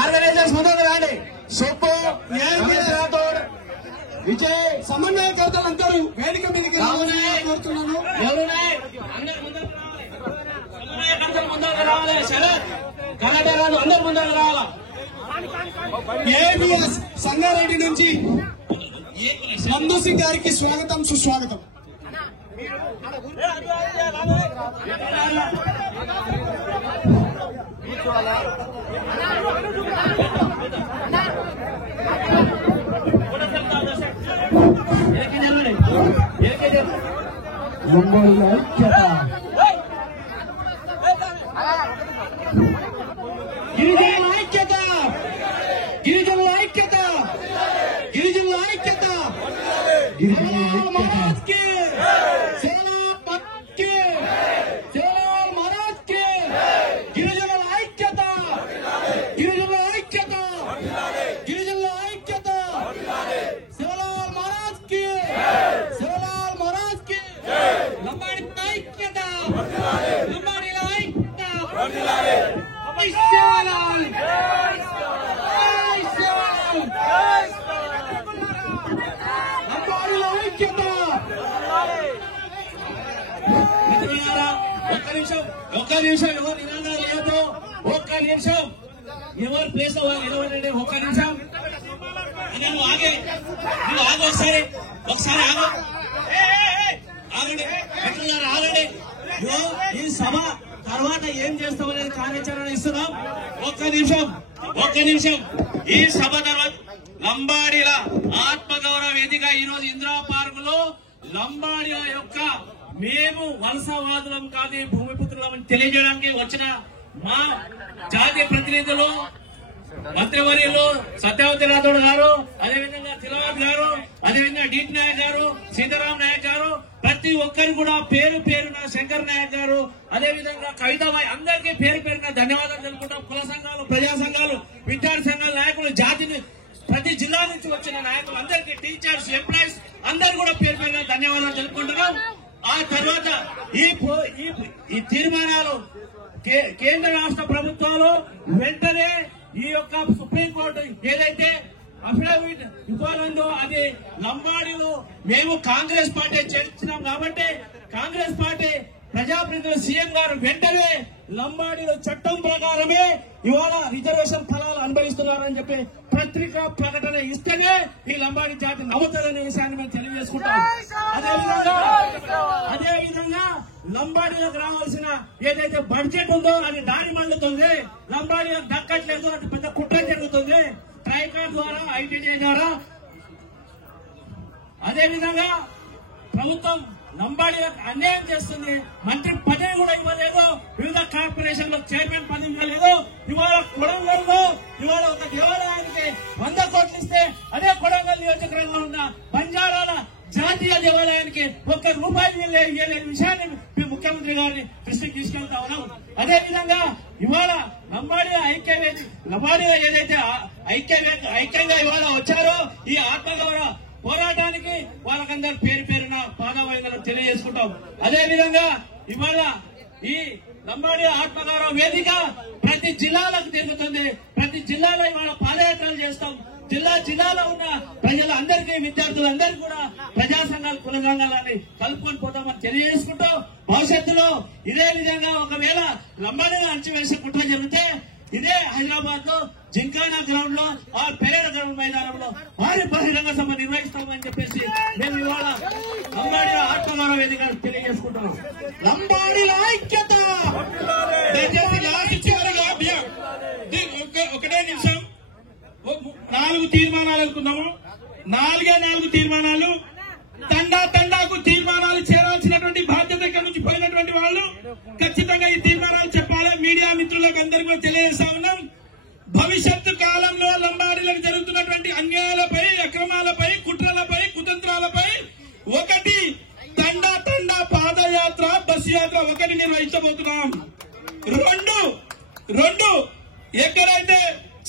Organisers ముందుకు రాండి. సొప్పు న్యాయతోడు విజయ్ సమన్వయకర్తలు అందరూ వేదిక మీదకి కోరుతున్నాను. ముందుకు రావాలి. శరత్ కలెక్టర్ గారు అందరు ముందుకు రావాలా. ఏబిఎస్ సంగారెడ్డి నుంచి నందు సింగ్ గారికి స్వాగతం సుస్వాగతం. గిరిజనుల ఐక్యత, గిరిజనుల ఐక్యత, గిరిజనుల ఐక్యత, మహారాజ్ కి మహారాజ్ కి గిరిజనుల ఐక్యత, గిరిజనుల ఐక్యత, గిరిజనుల ఐక్యత, శివలాల్ మహారాజ్ కి, శివలాల్ మహారాజ్ కి, లంబాడి ఐక్యత, లంబాడి ఐక్యత, శివలాల్ ఒక్క నిమిషం ఎవరు నినాదాలు లేదు. ఒక్క నిమిషం ఎవరు ప్లేస్ నిలబడండి. ఒక్క నిమిషం నువ్వు ఆగే, నువ్వు ఆగు, ఒకసారి ఆగు, ఆగండి, ఆగండి. ఈ సభ తర్వాత ఏం చేస్తామనేది కార్యాచరణ ఇస్తున్నాం. ఒక్క నిమిషం ఈ సభ తర్వాత లంబాడీల ఆత్మగౌరవ వేదిక ఈరోజు ఇందిరా పార్క్ లో లంబాడీల యొక్క మేము వలసవాదులం కాదు, భూమిపుత్రులం అని తెలియజేయడానికి వచ్చిన మా జాతీయ ప్రతినిధులు మంత్రివర్యులు సత్యవతి రాథోడ్ గారు, అదేవిధంగా తిలవాద్ గారు, అదేవిధంగా డీటీ నాయక్ గారు, సీతారాం నాయక్ గారు, ప్రతి ఒక్కరు కూడా పేరు పేరున శంకర్ నాయక్ గారు, అదేవిధంగా కవితాబాయి అందరికీ పేరు పేరున ధన్యవాదాలు తెలుపుకుంటాం. కుల సంఘాలు, ప్రజా సంఘాలు, విద్యార్థి సంఘాల నాయకులు, జాతిని ప్రతి జిల్లా నుంచి వచ్చిన నాయకులు అందరికీ, టీచర్స్, ఎంప్లాయీస్ అందరూ కూడా పేరు పేరున ధన్యవాదాలు తెలుపుకుంటున్నాం. ఆ తర్వాత ఈ తీర్మానాలు కేంద్ర రాష్ట్ర ప్రభుత్వాలు వెంటనే ఈ యొక్క సుప్రీంకోర్టు ఏదైతే అఫిడవిట్ ఇవ్వాలందో అది లంబాడీలో మేము కాంగ్రెస్ పార్టీ చేర్చినాం కాబట్టి కాంగ్రెస్ పార్టీ ప్రజాప్రతినిధులు సీఎం గారు వెంటనే లంబాడీలో చట్టం ప్రకారమే ఇవాళ రిజర్వేషన్ ఫలాలు అనుభవిస్తున్నారని చెప్పి పత్రికా ప్రకటన ఇస్తేనే ఈ లంబాడీ జాతి నమ్ముతుందనే విషయాన్ని మేము తెలియజేసుకుంటాం. అదేవిధంగా లంబాడీలకు రావాల్సిన ఏదైతే బడ్జెట్ ఉందో అది దారి మళ్లుతుంది, లంబాడీలకు దక్కట్లేదు, అది పెద్ద కుట్ర జరుగుతుంది ట్రైకార్ ద్వారా, ఐటీడీ ద్వారా. అదేవిధంగా ప్రభుత్వం లంబాడీలకు అన్యాయం చేస్తుంది. మంత్రి పదవి కూడా ఇవ్వలేదు, వివిధ కార్పొరేషన్లో చైర్మన్ పదవి ఇవ్వలేదు. ఇవాళ కొడంగల్లో ఇవాళ ఒక దేవాలయానికి 100 కోట్లు ఇస్తే అదే కొడంగల్ నియోజకవర్గంలో ఉన్న బంజారాల జాతీయ దేవాలయానికి ₹1 ఇవ్వలేని విషయాన్ని మేము ముఖ్యమంత్రి గారిని దృష్టికి తీసుకెళ్తా ఉన్నాం. అదేవిధంగా ఇవాళ లంబాడీ లంబాడీగా ఏదైతే ఐక్యంగా ఇవాళ వచ్చారో ఈ ఆత్మగౌరవ పోరాటానికి వాళ్ళకందరూ పేరు పేరున పాదాభివందనం తెలియజేసుకుంటాం. అదేవిధంగా ఇవాళ ఈ లంబాడీ ఆత్మగౌరవ వేదిక ప్రతి జిల్లాలకు తిరుగుతుంది. ప్రతి జిల్లాలో ఇవాళ పాదయాత్రలు చేస్తాం. జిల్లాలో ఉన్న ప్రజలందరికీ, విద్యార్థులందరికీ కూడా ప్రజా సంఘాలు, కుల సంఘాలని కలుపుకొని పోతామని తెలియజేసుకుంటూ భవిష్యత్తులో ఇదే విధంగా ఒకవేళ లంబాడీగా అణచివేసే కుట్ర జరిగితే ఇదే హైదరాబాద్ లో జింకానా గ్రౌండ్ లో ఆ పేడ గ్రౌండ్ మైదానంలో భారీ బహిరంగ సభ నిర్వహిస్తామని చెప్పేసి మేము ఇవాళ లంబాడీల ఆత్మగౌరవ వేదిక తెలియజేసుకుంటున్నాం. లంబాడీల ఐక్యత. ఒకటే నిమిషం, 4 తీర్మానాలు అనుకున్నాము. 4 తీర్మానాలు, తండాకు తీర్మానాలు చేరాల్సినటువంటి బాధ్యత ఇక్కడ నుంచి పోయినటువంటి వాళ్ళు ఖచ్చితంగా ఈ తీర్మానాలు చెప్పాలి. మీడియా మిత్రులకు అందరికీ కూడా తెలియజేస్తా ఉన్నాం. భవిష్యత్తు కాలంలో లంబాడీలకు జరుగుతున్నటువంటి అన్యాయాలపై, అక్రమాలపై, కుట్రలపై, కుతంత్రాలపై ఒకటి తండా పాదయాత్ర, బస్సు యాత్ర ఒకటి నిర్వహించబోతున్నాం. 2 ఎక్కడైతే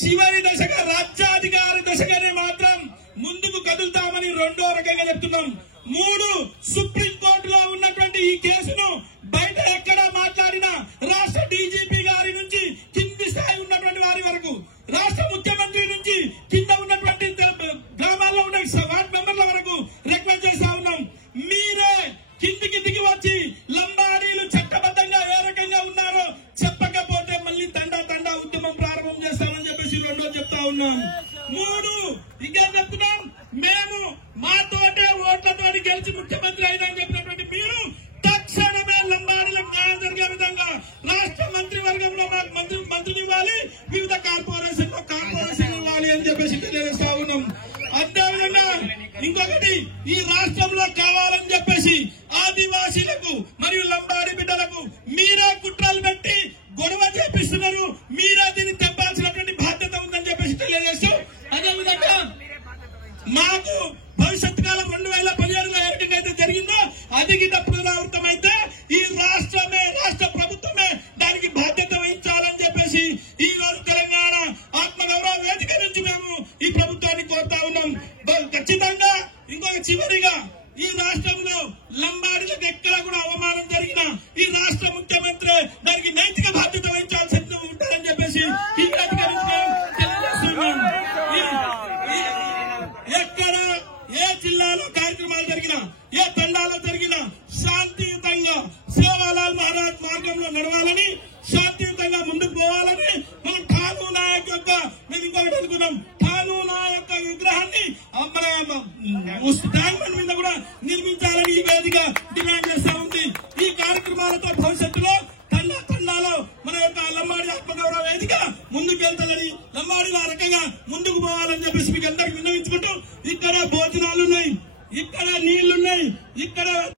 చివరి దశగా రాజ్యాధికార దశగానే మాత్రం ముందుకు కదులుతామని 2వ రకంగా చెప్తున్నాం. 3 సుప్రీంకోర్టులో ఉన్నటువంటి ఈ కేసును బయట ఎక్కడ మాట్లాడినా రాష్ట్ర డీజీపీ గారి నుంచి కింది స్థాయి ఉన్నటువంటి వారి వరకు రెండోది చెప్తా ఉన్నాం. 3 ఇంకేం చెప్తున్నాం, మేము మాతోటే ఓట్లతోటి గెలిచి ముఖ్యమంత్రి అయినా చెప్పినటువంటి మీరు తక్షణమే లంబాడీలకు న్యాయం జరిగే విధంగా రాష్ట్ర మంత్రివర్గంలో మాకు మంత్రిని ఇవ్వాలి, వివిధ కార్పొరేషన్ ఇవ్వాలి అని చెప్పేసి తెలియజేస్తా ఉన్నాం. అదేవిధంగా ఇంకొకటి, ఈ రాష్ట్రంలో కావాలని చెప్పేసి ఆదివాసీలకు మరియు లంబాడీ బిడ్డలకు మీరే కుట్రలు పెట్టి గొడవ చేపిస్తున్నారు, మీరే దీన్ని తెప్పాల్సినటువంటి బాధ్యత ఉందని చెప్పేసి తెలియజేస్తూ, అదేవిధంగా మాకు భవిష్యత్ కాలం 2017లో ఏ రకంగా అయితే జరిగిందో అది గిట్ట పునరావృతమైతే ఈ రాష్ట్ర ప్రభుత్వమే దానికి బాధ్యత వహించాలని చెప్పేసి ఈ రోజు తెలంగాణ ఆత్మగౌరవ వేదిక నుంచి మేము ఈ ప్రభుత్వాన్ని కోరుతా ఉన్నాం. ఖచ్చితంగా ఇంకొక చివరిగా, ఈ రాష్ట్రంలో లంబాడీలకు ఎక్కడ కూడా అవమానం జరిగినా ఈ రాష్ట్ర ముఖ్యమంత్రి దానికి నైతిక బాధ్యత వహించాల్సి ఉంటారని చెప్పేసి ఈ వేదిక నుంచి తెలియజేస్తున్నాం. ఎక్కడ ఏ జిల్లాలో కార్యక్రమాలు జరిగినా, ఏ తండాలో జరిగినా శాంతియుతంగా సేవాలాల్ మహారాజ్ మార్గంలో నడవాలని, శాంతియుతంగా ముందుకు పోవాలని మనం ఠానూ నాయక్ యొక్క మేము ఇంకొకటి అనుకున్నాం, ఠానూ నాయక్ విగ్రహాన్ని మన ట్యాంక్ మీద కూడా నిర్మించాలని ఈ వేదిక డిమాండ్ చేస్తా ఉంది. ఈ కార్యక్రమాలతో భవిష్యత్తులో తండాలో మన యొక్క లంబాడీ ఆత్మగౌరవ వేదిక ముందుకు వెళ్తాలని, లంబాడీలు ఆ రకంగా ముందుకు పోవాలని చెప్పేసి మీకు అందరికి విన్నవించుకుంటూ, ఇక్కడ భోజనాలున్నాయి, ఇక్కడ నీళ్లున్నాయి, ఇక్కడ